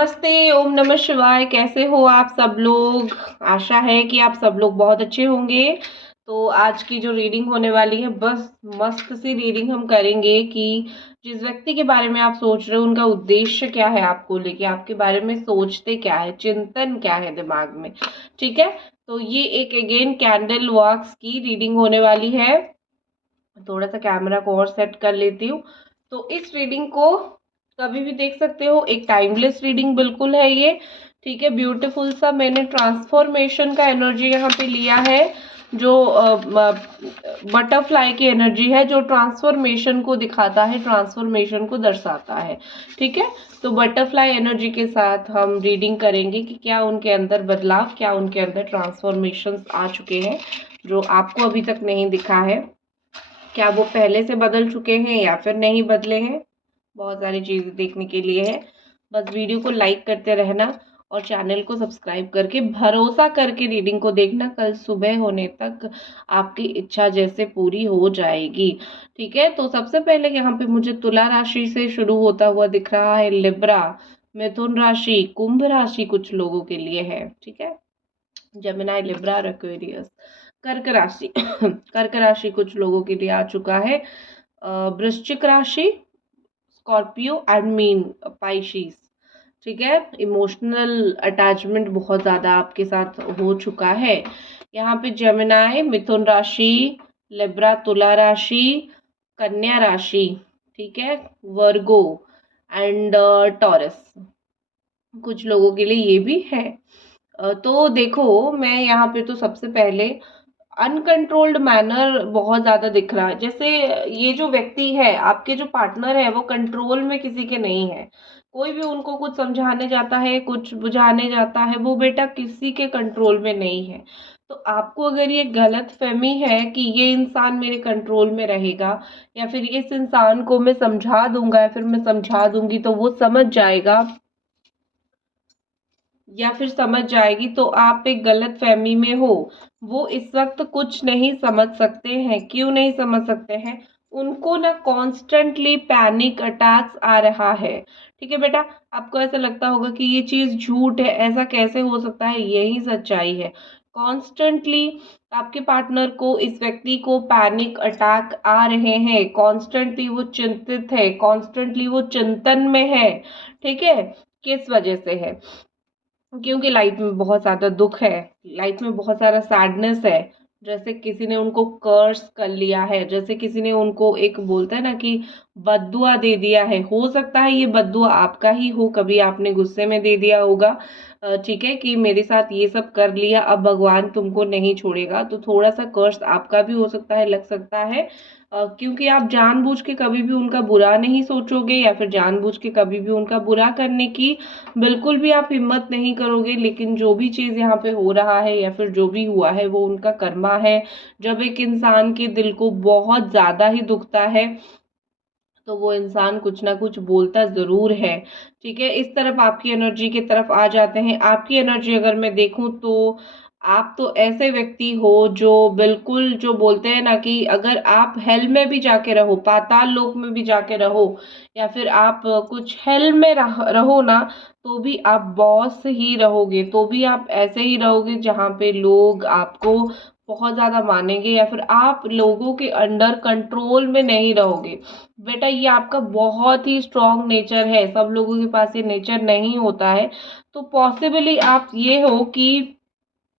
नमस्ते, ओम नमः शिवाय। कैसे हो आप सब लोग? आशा है कि आप सब लोग बहुत अच्छे होंगे। तो आज की जो रीडिंग होने वाली है, बस मस्त सी रीडिंग हम करेंगे कि जिस व्यक्ति के बारे में आप सोच रहे हो उनका उद्देश्य क्या है, आपको लेके आपके बारे में सोचते क्या है, चिंतन क्या है दिमाग में। ठीक है, तो ये एक अगेन कैंडल वॉक्स की रीडिंग होने वाली है। थोड़ा सा कैमरा को और सेट कर लेती हूँ। तो इस रीडिंग को कभी भी देख सकते हो, एक टाइमलेस रीडिंग बिल्कुल है ये। ठीक है, ब्यूटीफुल सा मैंने ट्रांसफॉर्मेशन का एनर्जी यहाँ पे लिया है, जो बटरफ्लाई की एनर्जी है, जो ट्रांसफॉर्मेशन को दिखाता है, ट्रांसफॉर्मेशन को दर्शाता है। ठीक है, तो बटरफ्लाई एनर्जी के साथ हम रीडिंग करेंगे कि क्या उनके अंदर बदलाव, क्या उनके अंदर ट्रांसफॉर्मेशन आ चुके हैं जो आपको अभी तक नहीं दिखा है। क्या वो पहले से बदल चुके हैं या फिर नहीं बदले हैं। बहुत सारी चीज़ें देखने के लिए है। बस वीडियो को लाइक करते रहना और चैनल को सब्सक्राइब करके भरोसा करके रीडिंग को देखना। कल सुबह होने तक आपकी इच्छा जैसे पूरी हो जाएगी। ठीक है, तो सबसे पहले यहाँ पे मुझे तुला राशि से शुरू होता हुआ दिख रहा है। लिब्रा, मिथुन राशि, कुंभ राशि कुछ लोगों के लिए है। ठीक है, जेमिनाई, लिब्रा, एक्वेरियस, कर्क राशि कर्क राशि कुछ लोगों के लिए आ चुका है। वृश्चिक राशि, स्कॉर्पियो एंड मीन, पाइशिस। ठीक है, इमोशनल अटैचमेंट बहुत ज़्यादा आपके साथ हो चुका है। यहाँ पे जेमिनाई, मिथुन राशि, लिब्रा, तुला राशि, कन्या राशि, ठीक है, वर्गो एंड टॉरस कुछ लोगों के लिए ये भी है। तो देखो, मैं यहाँ पे तो सबसे पहले अनकंट्रोल्ड मैनर बहुत ज्यादा दिख रहा है। जैसे ये जो व्यक्ति है, आपके जो पार्टनर है, वो कंट्रोल में किसी के नहीं है। कोई भी उनको कुछ समझाने जाता है, कुछ बुझाने जाता है, वो बेटा किसी के कंट्रोल में नहीं है। तो आपको अगर ये गलत फहमी है कि ये इंसान मेरे कंट्रोल में रहेगा, या फिर इस इंसान को मैं समझा दूंगा या फिर मैं समझा दूंगी तो वो समझ जाएगा या फिर समझ जाएगी, तो आप एक गलत फहमी में हो। वो इस वक्त कुछ नहीं समझ सकते हैं। क्यों नहीं समझ सकते हैं? उनको ना कॉन्स्टेंटली पैनिक अटैक्स आ रहा है। ठीक है बेटा, आपको ऐसा लगता होगा कि ये चीज झूठ है, ऐसा कैसे हो सकता है, यही सच्चाई है। कॉन्स्टेंटली आपके पार्टनर को, इस व्यक्ति को पैनिक अटैक आ रहे हैं। कॉन्स्टेंटली वो चिंतित है, कॉन्स्टेंटली वो चिंतन में है। ठीक है, किस वजह से है? क्योंकि लाइफ में बहुत ज़्यादा दुख है, लाइफ में बहुत सारा सैडनेस है। जैसे किसी ने उनको कर्स कर लिया है, जैसे किसी ने उनको एक बोलता है ना कि बद्दुआ दे दिया है। हो सकता है ये बद्दुआ आपका ही हो, कभी आपने गुस्से में दे दिया होगा। ठीक है, कि मेरे साथ ये सब कर लिया, अब भगवान तुमको नहीं छोड़ेगा। तो थोड़ा सा कर्स आपका भी हो सकता है, लग सकता है। क्योंकि आप जानबूझ के कभी भी उनका बुरा नहीं सोचोगे, या फिर जानबूझ के कभी भी उनका बुरा करने की बिल्कुल भी आप हिम्मत नहीं करोगे। लेकिन जो भी चीज़ यहाँ पे हो रहा है या फिर जो भी हुआ है, वो उनका कर्मा है। जब एक इंसान के दिल को बहुत ज़्यादा ही दुखता है, तो वो इंसान कुछ ना कुछ बोलता ज़रूर है। ठीक है, इस तरफ आपकी एनर्जी की तरफ आ जाते हैं। आपकी एनर्जी अगर मैं देखूं तो आप तो ऐसे व्यक्ति हो जो बिल्कुल, जो बोलते हैं ना कि अगर आप हेल में भी जाके रहो, पाताल लोक में भी जाके रहो, या फिर आप कुछ हेल में रहो ना, तो भी आप बॉस ही रहोगे। तो भी आप ऐसे ही रहोगे जहाँ पे लोग आपको बहुत ज़्यादा मानेंगे, या फिर आप लोगों के अंडर कंट्रोल में नहीं रहोगे। बेटा, ये आपका बहुत ही स्ट्रॉन्ग नेचर है। सब लोगों के पास ये नेचर नहीं होता है। तो पॉसिबली आप ये हो कि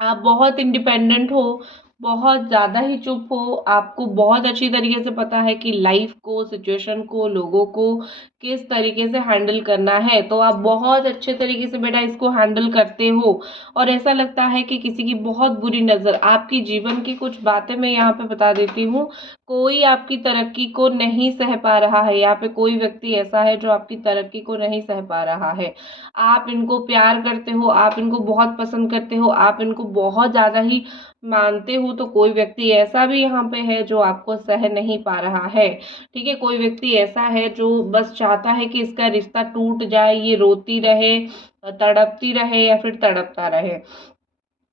आप बहुत इंडिपेंडेंट हो, बहुत ज़्यादा ही चुप हो। आपको बहुत अच्छी तरीके से पता है कि लाइफ को, सिचुएशन को, लोगों को किस तरीके से हैंडल करना है। तो आप बहुत अच्छे तरीके से बेटा इसको हैंडल करते हो। और ऐसा लगता है कि किसी की बहुत बुरी नज़र, आपकी जीवन की कुछ बातें मैं यहाँ पे बता देती हूँ। कोई आपकी तरक्की को नहीं सह पा रहा है। यहाँ पे कोई व्यक्ति ऐसा है जो आपकी तरक्की को नहीं सह पा रहा है। आप इनको प्यार करते हो, आप इनको बहुत पसंद करते हो, आप इनको बहुत ज़्यादा ही मानते हो। तो कोई व्यक्ति ऐसा भी यहाँ पे है जो आपको सह नहीं पा रहा है। ठीक है, कोई व्यक्ति ऐसा है जो बस चाहता है कि इसका रिश्ता टूट जाए, ये रोती रहे, तड़पती रहे या फिर तड़पता रहे।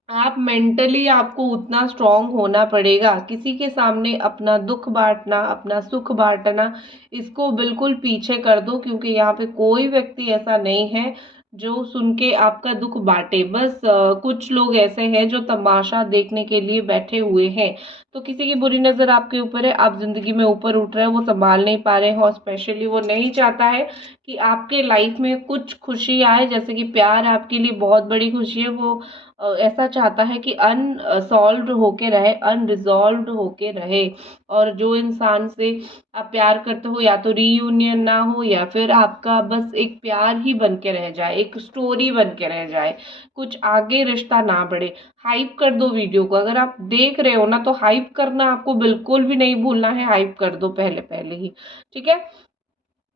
आप मेंटली, आपको उतना स्ट्रांग होना पड़ेगा। किसी के सामने अपना दुख बांटना, अपना सुख बांटना, इसको बिल्कुल पीछे कर दो। क्योंकि यहाँ पे कोई व्यक्ति ऐसा नहीं है जो सुन के आपका दुख बांटे। बस कुछ लोग ऐसे हैं जो तमाशा देखने के लिए बैठे हुए हैं। तो किसी की बुरी नज़र आपके ऊपर है, आप ज़िंदगी में ऊपर उठ रहे हैं, वो संभाल नहीं पा रहे हैं और स्पेशली वो नहीं चाहता है कि आपके लाइफ में कुछ खुशी आए, जैसे कि प्यार आपके लिए बहुत बड़ी खुशी है। वो ऐसा चाहता है कि अनसॉल्व्ड होके रहे, अनरिजॉल्व्ड होके रहे। और जो इंसान से आप प्यार करते हो, या तो रीयूनियन ना हो या फिर आपका बस एक प्यार ही बन के रह जाए, एक स्टोरी बन के रह जाए, कुछ आगे रिश्ता ना बढ़े। हाइप कर दो वीडियो को, अगर आप देख रहे हो ना तो हाइप करना आपको बिल्कुल भी नहीं भूलना है, हाइप कर दो पहले पहले ही। ठीक है।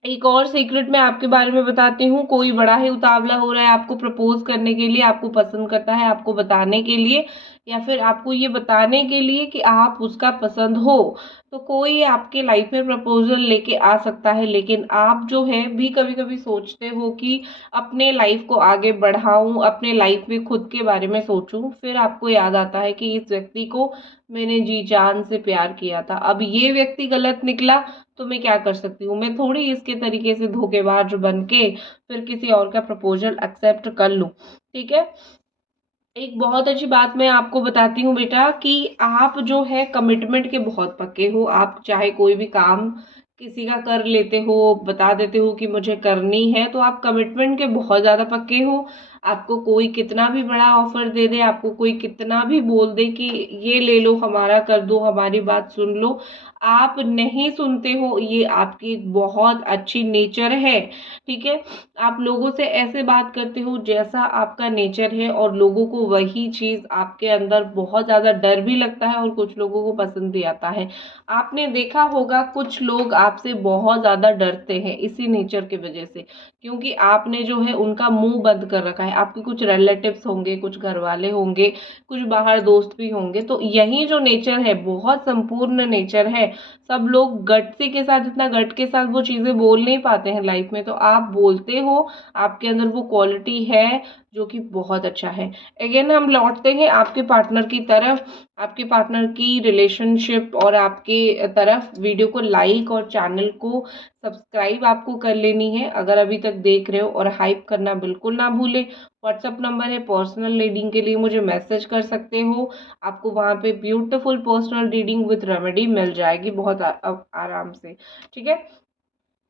एक और सीक्रेट मैं आपके बारे में बताती हूँ। कोई बड़ा ही उतावला हो रहा है आपको प्रपोज करने के लिए, आपको पसंद करता है, आपको बताने के लिए या फिर आपको ये बताने के लिए कि आप उसका पसंद हो, तो कोई आपके लाइफ में प्रपोजल लेके आ सकता है। लेकिन आप जो है भी कभी कभी सोचते हो कि अपने लाइफ को आगे बढ़ाऊं, अपने लाइफ में खुद के बारे में सोचूं, फिर आपको याद आता है कि इस व्यक्ति को मैंने जी जान से प्यार किया था, अब ये व्यक्ति गलत निकला तो मैं क्या कर सकती हूँ, मैं थोड़ी इसके तरीके से धोखेबाज बन के फिर किसी और का प्रपोजल एक्सेप्ट कर लूँ। ठीक है। एक बहुत अच्छी बात मैं आपको बताती हूँ बेटा, कि आप जो है कमिटमेंट के बहुत पक्के हो। आप चाहे कोई भी काम किसी का कर लेते हो, बता देते हो कि मुझे करनी है, तो आप कमिटमेंट के बहुत ज़्यादा पक्के हो। आपको कोई कितना भी बड़ा ऑफर दे दे, आपको कोई कितना भी बोल दे कि ये ले लो, हमारा कर दो, हमारी बात सुन लो, आप नहीं सुनते हो। ये आपकी एक बहुत अच्छी नेचर है। ठीक है। आप लोगों से ऐसे बात करते हो जैसा आपका नेचर है, और लोगों को वही चीज़ आपके अंदर बहुत ज़्यादा डर भी लगता है और कुछ लोगों को पसंद भी आता है। आपने देखा होगा कुछ लोग आपसे बहुत ज़्यादा डरते हैं इसी नेचर की वजह से, क्योंकि आपने जो है उनका मुंह बंद कर रखा है। आपके कुछ रिलेटिव्स होंगे, कुछ घर वाले होंगे, कुछ बाहर दोस्त भी होंगे, तो यही जो नेचर है बहुत संपूर्ण नेचर है। सब लोग गट्सी के साथ, इतना गट के साथ वो चीज़ें बोल नहीं पाते हैं लाइफ में, तो आप बोलते हो, आपके अंदर वो क्वालिटी है जो कि बहुत अच्छा है। अगेन हम लौटते हैं आपके पार्टनर की तरफ, आपके पार्टनर की रिलेशनशिप और आपके तरफ। वीडियो को लाइक और चैनल को सब्सक्राइब आपको कर लेनी है अगर अभी तक देख रहे हो, और हाइप करना बिल्कुल ना भूले। व्हाट्सअप नंबर है, पर्सनल रीडिंग के लिए मुझे मैसेज कर सकते हो। आपको वहाँ पे beautiful personal reading with remedy मिल जाएगी बहुत आराम से। ठीक है।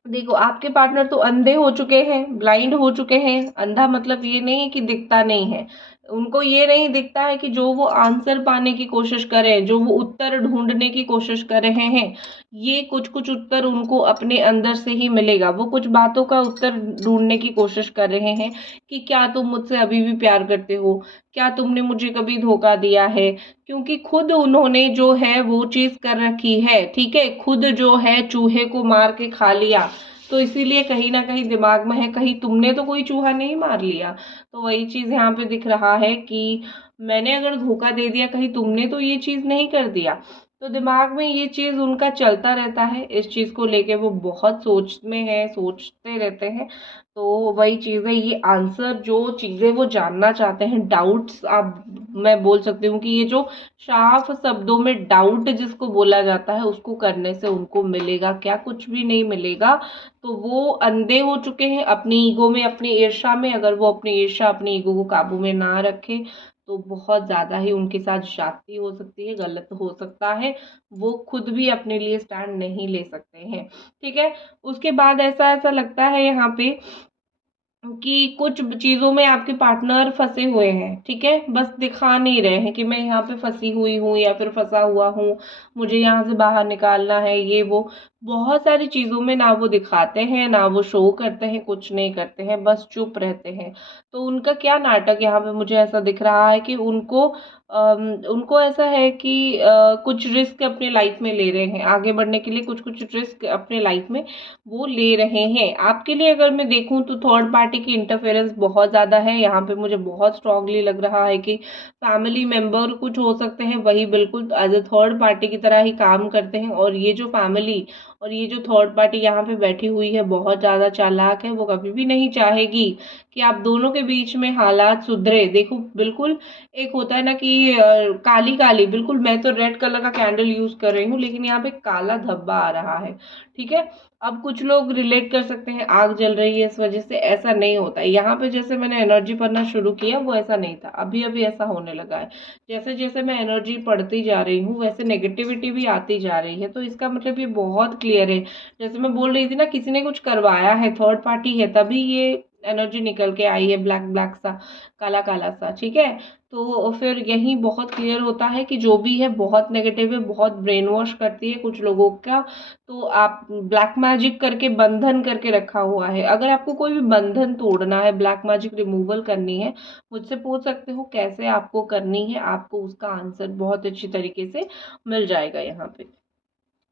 देखो, आपके पार्टनर तो अंधे हो चुके हैं, ब्लाइंड हो चुके हैं। अंधा मतलब ये नहीं है कि दिखता नहीं है, उनको ये नहीं दिखता है कि जो वो आंसर पाने की कोशिश कर रहे हैं, जो वो उत्तर ढूंढने की कोशिश कर रहे हैं, ये कुछ कुछ उत्तर उनको अपने अंदर से ही मिलेगा। वो कुछ बातों का उत्तर ढूंढने की कोशिश कर रहे हैं कि क्या तुम मुझसे अभी भी प्यार करते हो, क्या तुमने मुझे कभी धोखा दिया है, क्योंकि खुद उन्होंने जो है वो चीज कर रखी है। ठीक है। खुद जो है चूहे को मार के खा लिया, तो इसीलिए कहीं ना कहीं दिमाग में है कहीं तुमने तो कोई चूहा नहीं मार लिया। तो वही चीज यहाँ पे दिख रहा है कि मैंने अगर धोखा दे दिया, कहीं तुमने तो ये चीज नहीं कर दिया। तो दिमाग में ये चीज उनका चलता रहता है, इस चीज को लेके वो बहुत सोच में है, सोचते रहते हैं। तो वही चीज है, ये आंसर, जो चीजें वो जानना चाहते हैं, डाउट्स, आप मैं बोल सकती हूँ कि ये जो साफ शब्दों में डाउट जिसको बोला जाता है, उसको करने से उनको मिलेगा क्या? कुछ भी नहीं मिलेगा। तो वो अंधे हो चुके हैं अपनी ईगो में, अपनी ईर्ष्या में। अगर वो अपनी ईर्ष्या, अपनी ईगो को काबू में ना रखे तो बहुत ज़्यादा ही उनके साथ ज्यादती हो सकती है, गलत हो सकता है। वो खुद भी अपने लिए स्टैंड नहीं ले सकते हैं। ठीक है। उसके बाद ऐसा ऐसा लगता है यहाँ पे कि कुछ चीज़ों में आपके पार्टनर फंसे हुए हैं। ठीक है। बस दिखा नहीं रहे हैं कि मैं यहाँ पे फंसी हुई हूँ या फिर फंसा हुआ हूँ, मुझे यहाँ से बाहर निकालना है, ये वो। बहुत सारी चीज़ों में ना वो दिखाते हैं, ना वो शो करते हैं, कुछ नहीं करते हैं, बस चुप रहते हैं। तो उनका क्या नाटक यहाँ पे मुझे ऐसा दिख रहा है कि उनको ऐसा है कि कुछ रिस्क अपने लाइफ में ले रहे हैं, आगे बढ़ने के लिए कुछ कुछ रिस्क अपने लाइफ में वो ले रहे हैं। आपके लिए अगर मैं देखूं तो थर्ड पार्टी की इंटरफेरेंस बहुत ज़्यादा है यहाँ पे, मुझे बहुत स्ट्रांगली लग रहा है कि फैमिली मेंबर कुछ हो सकते हैं, वही बिल्कुल एज अ थर्ड पार्टी की तरह ही काम करते हैं। और ये जो फैमिली और ये जो थर्ड पार्टी यहाँ पे बैठी हुई है बहुत ज़्यादा चालाक है। वो कभी भी नहीं चाहेगी कि आप दोनों के बीच में हालात सुधरे। देखो, बिल्कुल एक होता है ना कि काली काली, बिल्कुल मैं तो रेड कलर का कैंडल यूज कर रही हूँ, लेकिन यहाँ पे काला धब्बा आ रहा है। ठीक है। अब कुछ लोग रिलेट कर सकते हैं आग जल रही है इस वजह से, ऐसा नहीं होता है। यहाँ पे जैसे मैंने एनर्जी पढ़ना शुरू किया वो ऐसा नहीं था, अभी अभी ऐसा होने लगा है। जैसे जैसे मैं एनर्जी पढ़ती जा रही हूँ वैसे नेगेटिविटी भी आती जा रही है, तो इसका मतलब ये बहुत क्लियर है। जैसे मैं बोल रही थी ना, किसी ने कुछ करवाया है, थर्ड पार्टी है, तभी ये एनर्जी निकल के आई है, ब्लैक ब्लैक सा, काला काला सा, ठीक है। तो फिर यही बहुत क्लियर होता है कि जो भी है बहुत नेगेटिव है, बहुत ब्रेन वॉश करती है कुछ लोगों का। तो आप ब्लैक मैजिक करके बंधन करके रखा हुआ है। अगर आपको कोई भी बंधन तोड़ना है, ब्लैक मैजिक रिमूवल करनी है, मुझसे पूछ सकते हो कैसे आपको करनी है, आपको उसका आंसर बहुत अच्छी तरीके से मिल जाएगा यहाँ पे।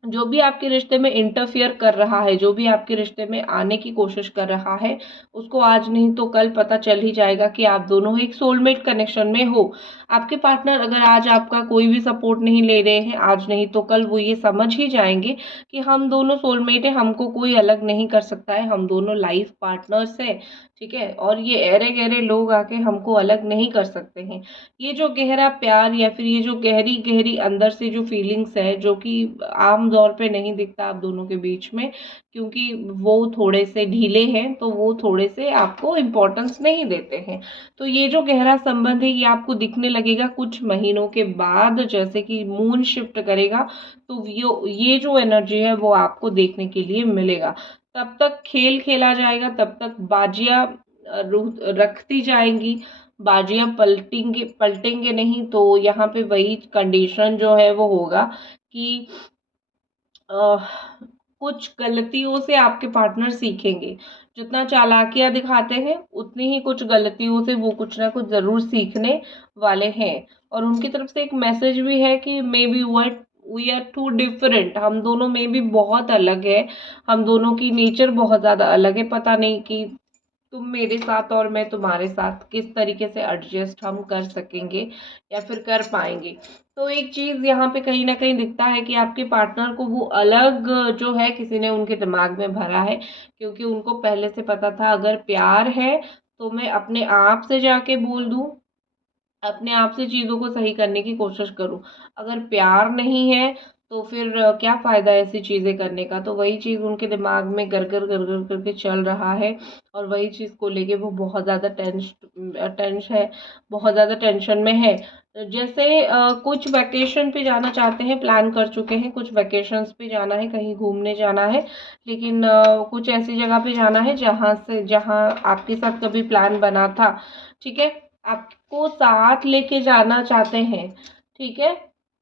जो भी आपके रिश्ते में इंटरफियर कर रहा है, जो भी आपके रिश्ते में आने की कोशिश कर रहा है, उसको आज नहीं तो कल पता चल ही जाएगा कि आप दोनों एक सोलमेट कनेक्शन में हो। आपके पार्टनर अगर आज आपका कोई भी सपोर्ट नहीं ले रहे हैं, आज नहीं तो कल वो ये समझ ही जाएंगे कि हम दोनों सोलमेट है, हमको कोई अलग नहीं कर सकता है, हम दोनों लाइफ पार्टनर्स हैं, ठीक है। और ये ऐरे गहरे लोग आके हमको अलग नहीं कर सकते हैं। ये जो गहरा प्यार या फिर ये जो गहरी गहरी अंदर से जो फीलिंग्स है, जो कि आम तौर पे नहीं दिखता आप दोनों के बीच में, क्योंकि वो थोड़े से ढीले हैं, तो वो थोड़े से आपको इम्पोर्टेंस नहीं देते हैं। तो ये जो गहरा संबंध है ये आपको दिखने लगेगा कुछ महीनों के बाद, जैसे कि मून शिफ्ट करेगा तो ये जो एनर्जी है वो आपको देखने के लिए मिलेगा। तब तक खेल खेला जाएगा, तब तक बाजियां रखती जाएंगी, बाजियां पलटेंगे पलटेंगे नहीं। तो यहाँ पे वही कंडीशन जो है वो होगा कि अ, कुछ गलतियों से आपके पार्टनर सीखेंगे। जितना चालाकियां दिखाते हैं उतनी ही कुछ गलतियों से वो कुछ ना कुछ ज़रूर सीखने वाले हैं। और उनकी तरफ से एक मैसेज भी है कि maybe what we are too different, हम दोनों में भी बहुत अलग है, हम दोनों की नेचर बहुत ज़्यादा अलग है। पता नहीं कि तुम मेरे साथ और मैं तुम्हारे साथ किस तरीके से एडजस्ट हम कर सकेंगे या फिर कर पाएंगे। तो एक चीज़ यहाँ पे कहीं ना कहीं दिखता है कि आपके पार्टनर को वो अलग जो है किसी ने उनके दिमाग में भरा है, क्योंकि उनको पहले से पता था अगर प्यार है तो मैं अपने आप से जाके बोल दूँ, अपने आप से चीज़ों को सही करने की कोशिश करूँ। अगर प्यार नहीं है तो फिर क्या फ़ायदा ऐसी चीज़ें करने का। तो वही चीज़ उनके दिमाग में घर घर करके चल रहा है, और वही चीज़ को लेके वो बहुत ज़्यादा टेंशन है, बहुत ज़्यादा टेंशन में है। जैसे कुछ वैकेशन पे जाना चाहते हैं, प्लान कर चुके हैं, कुछ वैकेशंस पे जाना है, कहीं घूमने जाना है, लेकिन कुछ ऐसी जगह पे जाना है जहाँ आपके साथ कभी प्लान बना था, ठीक है। आपको साथ लेके जाना चाहते हैं, ठीक है,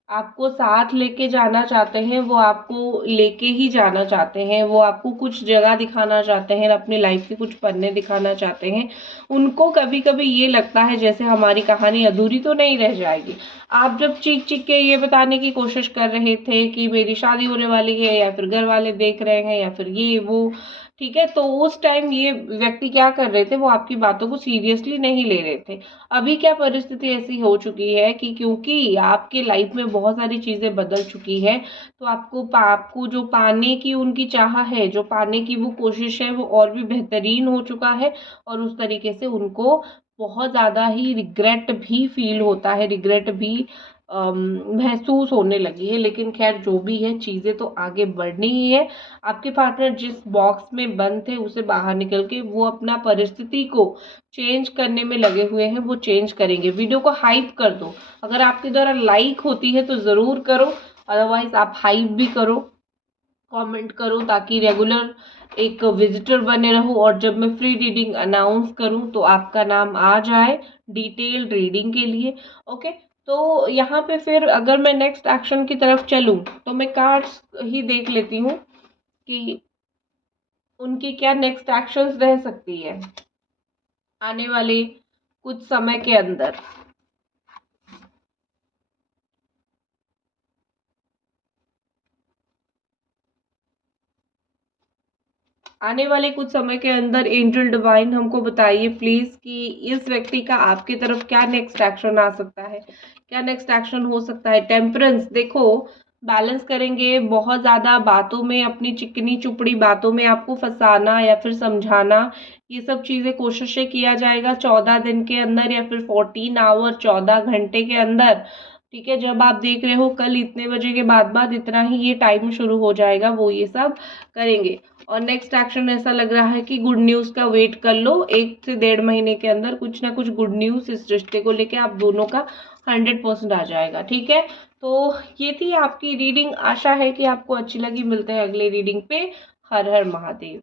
आपको साथ लेके जाना चाहते हैं, वो आपको लेके ही जाना चाहते हैं, वो आपको कुछ जगह दिखाना चाहते हैं, अपनी लाइफ के कुछ पन्ने दिखाना चाहते हैं। उनको कभी कभी ये लगता है जैसे हमारी कहानी अधूरी तो नहीं रह जाएगी। आप जब चीख चीख के ये बताने की कोशिश कर रहे थे कि मेरी शादी होने वाली है, या फिर घर वाले देख रहे हैं, या फिर ये वो, ठीक है, तो उस टाइम ये व्यक्ति क्या कर रहे थे, वो आपकी बातों को सीरियसली नहीं ले रहे थे। अभी क्या परिस्थिति ऐसी हो चुकी है कि क्योंकि आपके लाइफ में बहुत सारी चीज़ें बदल चुकी है, तो आपको जो पाने की उनकी चाह है, जो पाने की वो कोशिश है, वो और भी बेहतरीन हो चुका है। और उस तरीके से उनको बहुत ज़्यादा ही रिग्रेट भी फील होता है, रिग्रेट भी महसूस होने लगी है। लेकिन खैर जो भी है, चीज़ें तो आगे बढ़नी ही है। आपके पार्टनर जिस बॉक्स में बंद थे उसे बाहर निकल के वो अपना परिस्थिति को चेंज करने में लगे हुए हैं, वो चेंज करेंगे। वीडियो को हाइप कर दो, अगर आपके द्वारा लाइक होती है तो ज़रूर करो, अदरवाइज आप हाइप भी करो, कमेंट करो, ताकि रेगुलर एक विजिटर बने रहो, और जब मैं फ्री रीडिंग अनाउंस करूं तो आपका नाम आ जाए डिटेल रीडिंग के लिए। ओके, तो यहाँ पे फिर अगर मैं नेक्स्ट एक्शन की तरफ चलूं तो मैं कार्ड्स ही देख लेती हूँ कि उनकी क्या नेक्स्ट एक्शंस रह सकती है आने वाले कुछ समय के अंदर। आने वाले कुछ समय के अंदर एंजल डिवाइन हमको बताइए प्लीज कि इस व्यक्ति का आपकी तरफ क्या नेक्स्ट एक्शन आ सकता है, क्या नेक्स्ट एक्शन हो सकता है। टेम्परेंस देखो, बैलेंस करेंगे, बहुत ज़्यादा बातों में, अपनी चिकनी चुपड़ी बातों में आपको फंसाना या फिर समझाना, ये सब चीज़ें कोशिशें किया जाएगा 14 दिन के अंदर या फिर 14 आवर, 14 घंटे के अंदर। ठीक है, जब आप देख रहे हो कल इतने बजे के बाद इतना ही ये टाइम शुरू हो जाएगा, वो ये सब करेंगे। और नेक्स्ट एक्शन ऐसा लग रहा है कि गुड न्यूज़ का वेट कर लो, 1 से 1.5 महीने के अंदर कुछ ना कुछ गुड न्यूज़ इस रिश्ते को लेके आप दोनों का 100% आ जाएगा। ठीक है, तो ये थी आपकी रीडिंग, आशा है कि आपको अच्छी लगी। मिलते हैं अगले रीडिंग पे। हर हर महादेव।